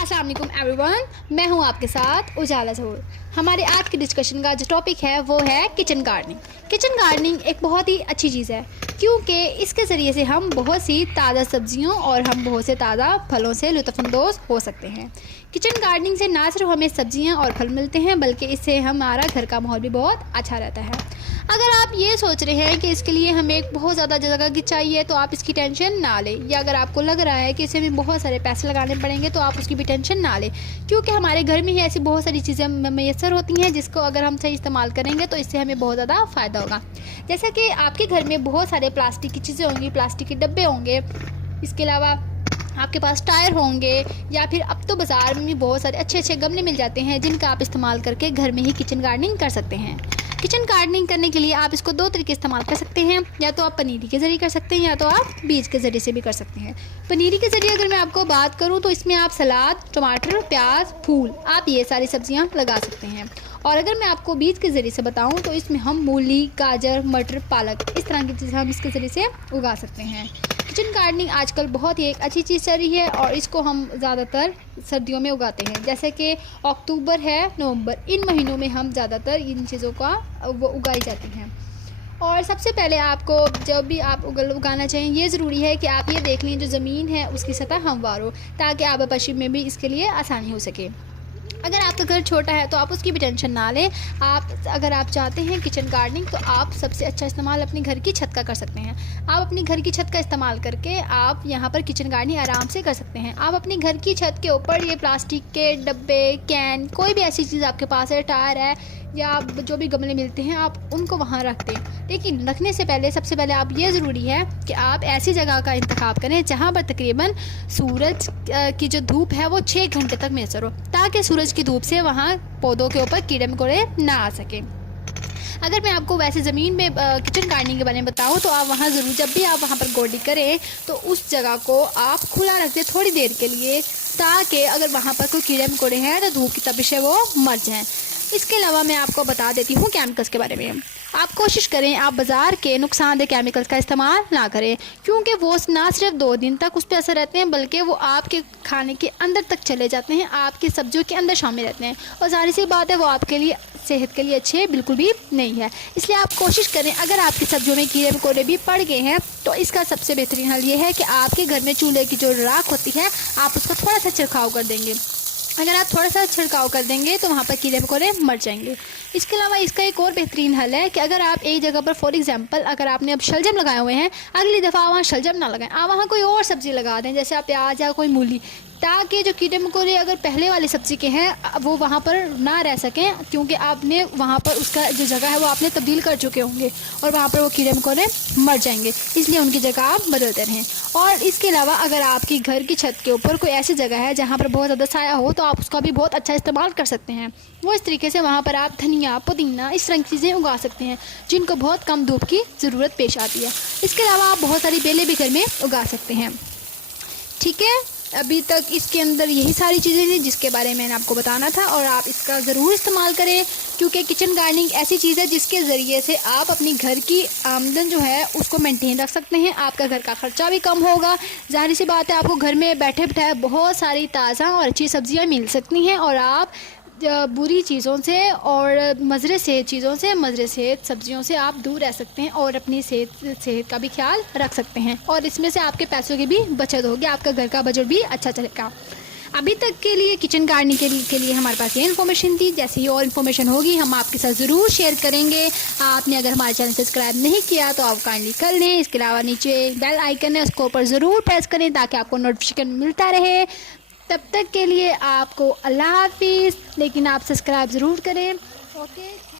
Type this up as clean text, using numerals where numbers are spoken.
अस्सलाम वालेकुम एवरीवन, मैं हूं आपके साथ उजाला ज़हूर। हमारे आज के डिस्कशन का जो टॉपिक है वो है किचन गार्डनिंग। किचन गार्डनिंग एक बहुत ही अच्छी चीज़ है क्योंकि इसके ज़रिए से हम बहुत सी ताज़ा सब्जियों और हम बहुत से ताज़ा फलों से लुत्फ़अंदोज़ हो सकते हैं। किचन गार्डनिंग से ना सिर्फ हमें सब्जियां और फल मिलते हैं बल्कि इससे हमारा घर का माहौल भी बहुत अच्छा रहता है। अगर आप ये सोच रहे हैं कि इसके लिए हमें एक बहुत ज़्यादा जगह की चाहिए तो आप इसकी टेंशन ना लें, या अगर आपको लग रहा है कि इसे हमें बहुत सारे पैसे लगाने पड़ेंगे तो आप उसकी भी टेंशन ना लें, क्योंकि हमारे घर में ही ऐसी बहुत सारी चीज़ें मैसर होती हैं जिसको अगर हम सही इस्तेमाल करेंगे तो इससे हमें बहुत ज़्यादा फ़ायदा होगा। जैसे कि आपके घर में बहुत सारे प्लास्टिक की चीज़ें होंगी, प्लास्टिक के डब्बे होंगे, इसके अलावा आपके पास टायर होंगे, या फिर अब तो बाज़ार में भी बहुत सारे अच्छे अच्छे गमले मिल जाते हैं जिनका आप इस्तेमाल करके घर में ही किचन गार्डनिंग कर सकते हैं। किचन गार्डनिंग करने के लिए आप इसको दो तरीके इस्तेमाल कर सकते हैं, या तो आप पनीरी के ज़रिए कर सकते हैं या तो आप बीज के ज़रिए से भी कर सकते हैं। पनीरी के ज़रिए अगर मैं आपको बात करूं तो इसमें आप सलाद, टमाटर, प्याज, फूल, आप ये सारी सब्जियां लगा सकते हैं। और अगर मैं आपको बीज के ज़रिए से बताऊं तो इसमें हम मूली, गाजर, मटर, पालक, इस तरह की चीज़ें हम इसके ज़रिए से उगा सकते हैं। किचन गार्डनिंग आजकल बहुत ही एक अच्छी चीज़ चल रही है और इसको हम ज़्यादातर सर्दियों में उगाते हैं, जैसे कि अक्टूबर है, नवंबर, इन महीनों में हम ज़्यादातर इन चीज़ों का वो उगाई जाती हैं। और सबसे पहले आपको जब भी आप उगाना चाहें ये ज़रूरी है कि आप ये देख लें जो ज़मीन है उसकी सतह हमवार हो, ताकि आबापाशी में भी इसके लिए आसानी हो सके। अगर आपका घर छोटा है तो आप उसकी भी टेंशन ना लें। अगर आप चाहते हैं किचन गार्डनिंग तो आप सबसे अच्छा इस्तेमाल अपनी घर की छत का कर सकते हैं। आप अपनी घर की छत का इस्तेमाल करके आप यहाँ पर किचन गार्डनिंग आराम से कर सकते हैं। आप अपनी घर की छत के ऊपर ये प्लास्टिक के डब्बे, कैन, कोई भी ऐसी चीज़ आपके पास है, टायर है या जो भी गमले मिलते हैं, आप उनको वहाँ रख दें। लेकिन रखने से पहले सबसे पहले आप ये ज़रूरी है कि आप ऐसी जगह का इंतखाब करें जहाँ पर तकरीबन सूरज की जो धूप है वो 6 घंटे तक मैसर हो, ताकि सूरज की धूप से वहाँ पौधों के ऊपर कीड़े मकोड़े ना आ सकें। अगर मैं आपको वैसे ज़मीन में किचन गार्डनिंग के बारे में बताऊँ तो आप वहाँ ज़रूर, जब भी आप वहाँ पर गोडी करें तो उस जगह को आप खुला रख दें थोड़ी देर के लिए, ताकि अगर वहाँ पर कोई कीड़े मकोड़े हैं तो धूप की तपिश है वो मर जाएँ। इसके अलावा मैं आपको बता देती हूँ केमिकल्स के बारे में। आप कोशिश करें आप बाज़ार के नुकसानदेह केमिकल्स का इस्तेमाल ना करें, क्योंकि वो ना सिर्फ 2 दिन तक उस पर असर रहते हैं बल्कि वो आपके खाने के अंदर तक चले जाते हैं, आपकी सब्जियों के अंदर शामिल रहते हैं, और ज़ाहिर सी बात है वो आपके लिए सेहत के लिए अच्छे बिल्कुल भी नहीं है। इसलिए आप कोशिश करें, अगर आपकी सब्जियों में कीड़े मकोड़े भी पड़ गए हैं तो इसका सबसे बेहतरीन हल ये है कि आपके घर में चूल्हे की जो राख होती है आप उसका थोड़ा सा छिड़काव कर देंगे। अगर आप थोड़ा सा छिड़काव कर देंगे तो वहाँ पर कीड़े मकोड़े मर जाएंगे। इसके अलावा इसका एक और बेहतरीन हल है कि अगर आप एक जगह पर फॉर एग्जांपल अगर आपने अब शलजम लगाए हुए हैं, अगली दफ़ा वहाँ शलजम ना लगाएं, आप वहाँ कोई और सब्ज़ी लगा दें, जैसे आप प्याज या कोई मूली, ताकि जो कीड़े मकोड़े अगर पहले वाली सब्ज़ी के हैं वो वहाँ पर ना रह सकें, क्योंकि आपने वहाँ पर उसका जो जगह है वो आपने तब्दील कर चुके होंगे और वहाँ पर वो कीड़े मकोड़े मर जाएंगे, इसलिए उनकी जगह आप बदलते रहें। और इसके अलावा अगर आपकी घर की छत के ऊपर कोई ऐसी जगह है जहाँ पर बहुत ज़्यादा साया हो तो आप उसका भी बहुत अच्छा इस्तेमाल कर सकते हैं। वो इस तरीके से वहाँ पर आप धनिया, पुदीना, इस तरह की चीज़ें उगा सकते हैं जिनको बहुत कम धूप की ज़रूरत पेश आती है। इसके अलावा आप बहुत सारी बेलें भी घर में उगा सकते हैं। ठीक है, अभी तक इसके अंदर यही सारी चीज़ें थी जिसके बारे में मैंने आपको बताना था, और आप इसका ज़रूर इस्तेमाल करें, क्योंकि किचन गार्डनिंग ऐसी चीज़ है जिसके ज़रिए से आप अपनी घर की आमदन जो है उसको मेंटेन रख सकते हैं। आपका घर का ख़र्चा भी कम होगा। ज़ाहिर सी बात है आपको घर में बैठे बैठाए बहुत सारी ताज़ा और अच्छी सब्ज़ियाँ मिल सकती हैं, और आप बुरी चीज़ों से और मज़रे सेहत चीज़ों से, मज़रे सेहत सब्जियों से आप दूर रह सकते हैं और अपनी सेहत का भी ख्याल रख सकते हैं, और इसमें से आपके पैसों की भी बचत होगी, आपका घर का बजट भी अच्छा चलेगा। अभी तक के लिए किचन गार्डनिंग के लिए हमारे पास ये इन्फॉर्मेशन थी। जैसे ही और इन्फॉर्मेशन होगी हम आपके साथ ज़रूर शेयर करेंगे। आपने अगर हमारे चैनल सब्सक्राइब नहीं किया तो आप काइंडली कर लें। इसके अलावा नीचे बेल आइकन है, उसको ऊपर ज़रूर प्रेस करें ताकि आपको नोटिफिकेशन मिलता रहे। तब तक के लिए आपको अल्लाह हाफिज़, लेकिन आप सब्सक्राइब ज़रूर करें। ओके।